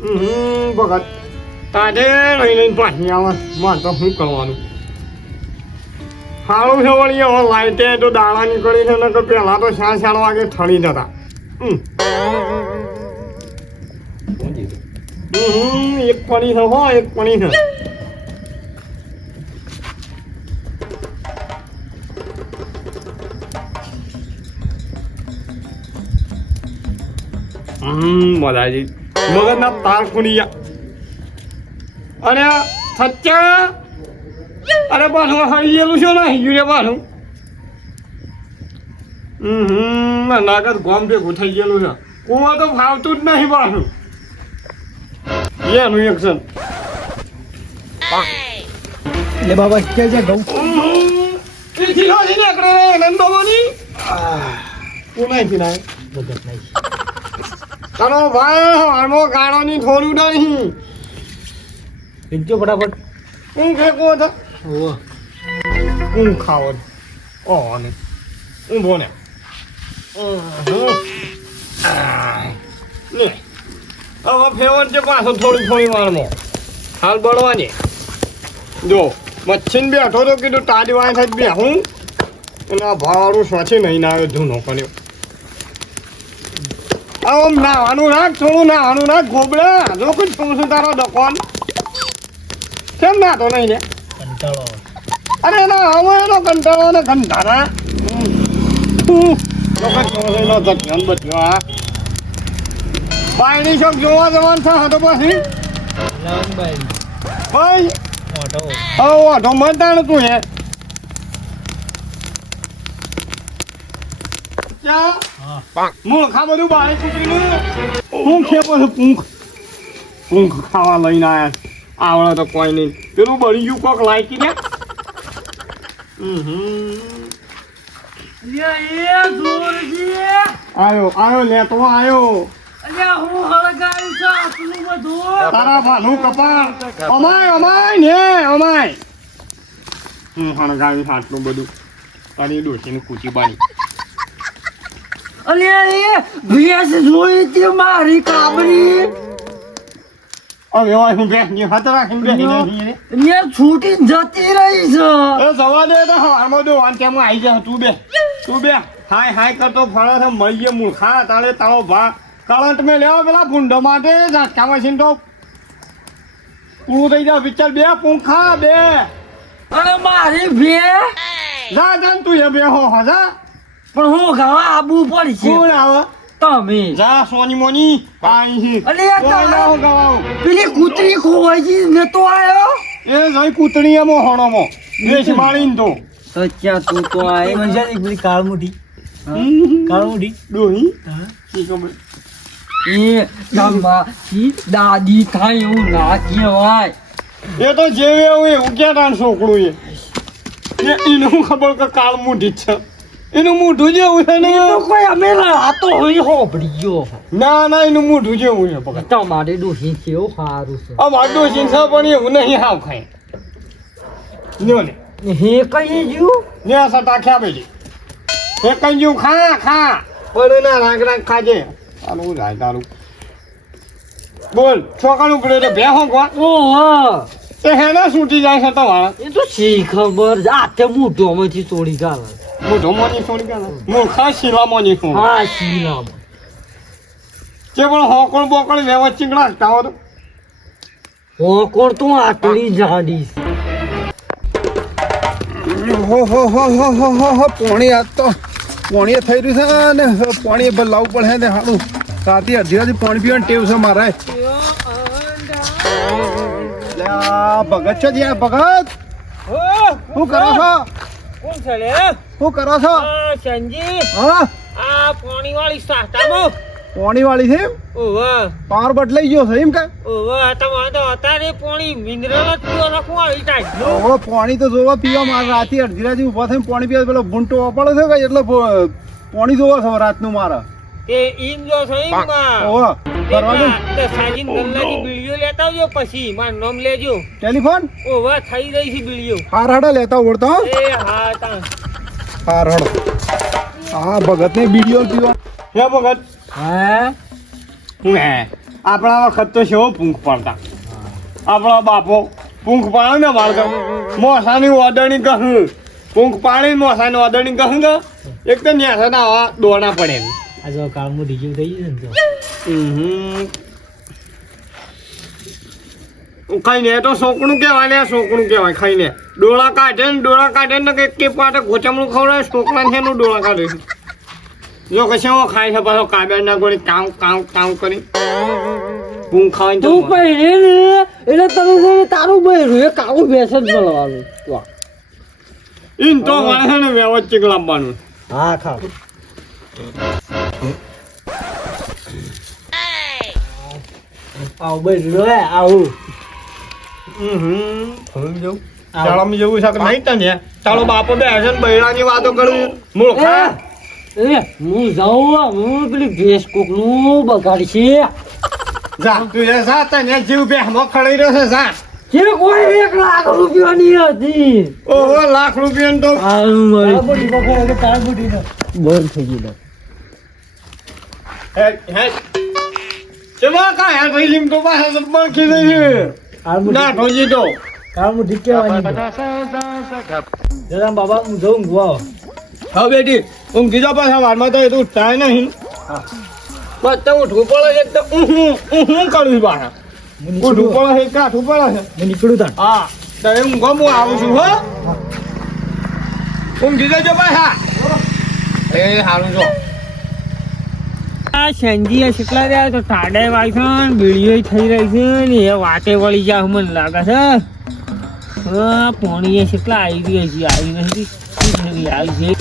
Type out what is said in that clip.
ભગત તાજે લઈને પાછી આવે મારે તો શું કરવાનું સારું છે વળી હવે લાઈટે તો દાડા નીકળી છે ને કે પહેલા તો 4 વાગે ઠરી જતા એક પડી છે હો એક પડી છે મજાજી મગજના તાર ખુલી ગયા અને સચ્ચા અરે પાછું હળી ગયેલું છે ને હિજુ રે પાછું નાગત ગોમ ભેગું થઈ ગયેલું છે કુવા તો ફાવતું જ નહીં પાછું એનું એક્શન લે બાબા કે જે ગૌ એથી લો છે એકડે નંદોની કોનાઈ પીનાય ભગત નહીં તારો ભાઈ આનો ગાળોની થોડું નહીં પીજો ફટાફટ હું ફેંકો હતો ઓ હું ખાવો ઓ ને હું બોને લે હવે ફેવર છે પાછો થોડી વારમાં હાલ બળવાની જો મચ્છીન બેઠો તો કીધું તાજી વાય થઈ બે હું એના ભાવાળું સ્વાથી નહીં ના આવ્યો ધૂનો કર્યો આમ નાવાનું રાખ થોડું નાવાનું રાખ ગોબડા જો કુછ છું તારો દકોન કેમ ના તો નહીં ને કંટાળો અરે ના હવે એનો કંટાળો ને કંટાળા ધ્યાન બચ્યો આ પાણી શોખ જોવા જવાનું છે તો પછી લાંબાઈ ભાઈ મોટો વાઢો મતદાન તું હે મૂળખા બધું બારે છોકરીનું હું ખેપો છું પૂંખ ખાવા લઈને આયા આવડે તો કોઈ નહીં પેલું બળી ગયું કોક લાયકી ને આયો લેતો આયો તારા ભાનું કપાળ અમાય ને અમાય હણગાવી આટલું બધું અને ડોસીને કૂચી બાની મારી કાબરી હવે હું બેસની હાથ રાખીને બેસી છૂટી જતી રહી છે એ સવા દે તો હવારમાં દો વાંચેમાં આવી જા તું બે હાય કરતો ફળે છે મળીએ મૂર્ખા તારે તારો ભા કરંટ મેં લેવા પેલા ભૂંડો માટે ઝાટકા મશીન તો પૂરું થઈ જાવ પિક્ચર બે પૂંખા બે અને મારી બે જા જા તું એ બે હો હજા પણ હું ગાવા આબુ પડશે કોણ આવે તમે જા સોની મોની પાણી અલે ગવાઓ પેલી કૂતરી ખોવાઈ ને તો આવ્યો એ જઈ કૂતરી એમાં હોણોમાં દેશ માળીને તો સચ્ચા તું તો આય મજા પેલી કાળમુઠી ડોહી શું ખબર એ ગામમાં દાદી થાય એવું ના કહેવાય એ તો જેવે એવું ક્યાં છોકરું એનું ખબર કે કાળ મૂઠી જ છે એનું મોઢું જેવું છે ને કોઈ અમે રાતો હોય હોબડી ગયો ના એનું મોઢું જેવું છે પકડ તમારે ડોસી કેવું સારું છે અમારે ડોસી છે પણ એવું નહીં હાવ ખાય લ્યો ને હે કઈ જ્યું ને આ સટા ખ્યા બેજી હે કઈ જ્યું ખા પણ ના રાગ ખાજે તારું જાય તારું બોલ છોકરાનું પડે તો બે હો કોણ ઓહ એ હેના છૂટી જાય છે તમારા એ તો શી ખબર આતે મોઢોમાંથી તોડી ગાલે મોઢો મોની છોડી ગયા મૂર્ખા શીલા મોની છોડ હા શીલા જે પણ હોકળ બોકળ વ્યવસ્થિત રાખતા હો તો હોકોર તો આટલી જાડી હો પોણી આજ તો પોણી થઈ રહ્યું છે ને પોણી લાવવું પડે ને સારું રાતે અડધી પાણી પીવાની ટેવ છે મારે ભગત છે જ્યાં ભગત શું કરો છો કોણ છે લે શું કરો છો સંજી હા આ પાણી વાળી સાટામાં પોણી વાળી છે ઓવા પાવર બદલાઈ ગયો છે એમ કે ઓવા તમારે તો અત્યારે પાણી મિનરલ જ પીવો રાખવું આવી ટાઈપ હવે પાણી તો જોવા પીવા મારે રાતે અડધી રાતે ઉભા થઈને પાણી પીવા પેલો ભૂંટો વાપરો છે કે એટલે પાણી જોવા છે રાતનું મારે તે ઈમ જો છે ઈમ ઓવા કરવાનું તે સાજીન ગલ્લાની બીડીઓ લેતા આવજો પછી મારું નામ લેજો ટેલિફોન ઓવા થઈ રહી છે બીડીઓ હાર હાડા લેતા ઓળતા એ હા તા હાર હાડો હા ભગત ને બીડીઓ પીવા હે ભગત હા હું હે આપણા વખત તો કેવો પૂંખ પાડતા આપણા બાપો પૂંખ પાડે ને બાળકો મોસાની ઓદણી કહું પૂંખ પાડી મોસાની ઓદણી કહું તો એક તો ન્યાસા આવા દોડા પડે એમ. આ જો કાળમું ડીજું થઈ ગયું ને તો ખાઈને એ તો છોકરું કહેવાય ને છોકરું કહેવાય ખાઈને ડોળા કાઢે ને કે એક પાટે ઘોચમણું ખવડાવે છોકરાને એનું ડોળા કાઢે જો કશો ખાય છે પાછો કાબ્યા ના ગોળી કામ કામ કામ કરી પૂંખ ખાવાની તું તો પહેરે ને એટલે તમે છે ને તારું બહેરું એ કાળું ભેંસ જ બોલવાનું ઈન તો મને છે ને વ્યવસ્થિત લાવવાનું હા ખાવ આવું બહેરું હે આવું શાળામાં જવું છે કે નહીં તને તારો બાપો બે હશે ને બૈરાની વાતો કરું મૂર્ખા હું જાઉં હું પેલી ભેંસ કોકનું બગાડશે જા તું એ જા તને જીવ બે મખડાઈ રહ્યો છે જા જે કોઈ 1 લાખ રૂપિયાની હતી ઓહો લાખ રૂપિયા તો બંધ થઈ ગયું હે હે ચેમાં કા હે ભાઈ લીમ તો પાસે સબણ ખીલે છે ના ઠોજી તો કામ ઠીક કહેવાની જરા બાબા હું જાઉં ગુવા હા બેટી ઊંઘી જા પાછા વારમાં તો એ તો ઉઠતા નહીં બસ તો ઉઠવું પડે છે તો હું કરું પાછા ઉઠવું પડે છે કાઠું પડે છે હું નીકળું તાણ હા તો એ હું આવું છું હો ઊંઘી જજો પાછા એ સારું છો આ સંજી કેટલા રહ્યા તો ટાડે વાય છે ને બીડીઓ થઈ રહી છે ને એ વાટે વળી જા મને લાગે છે હા પોણીએ કેટલા આવી રહી છે આવી છે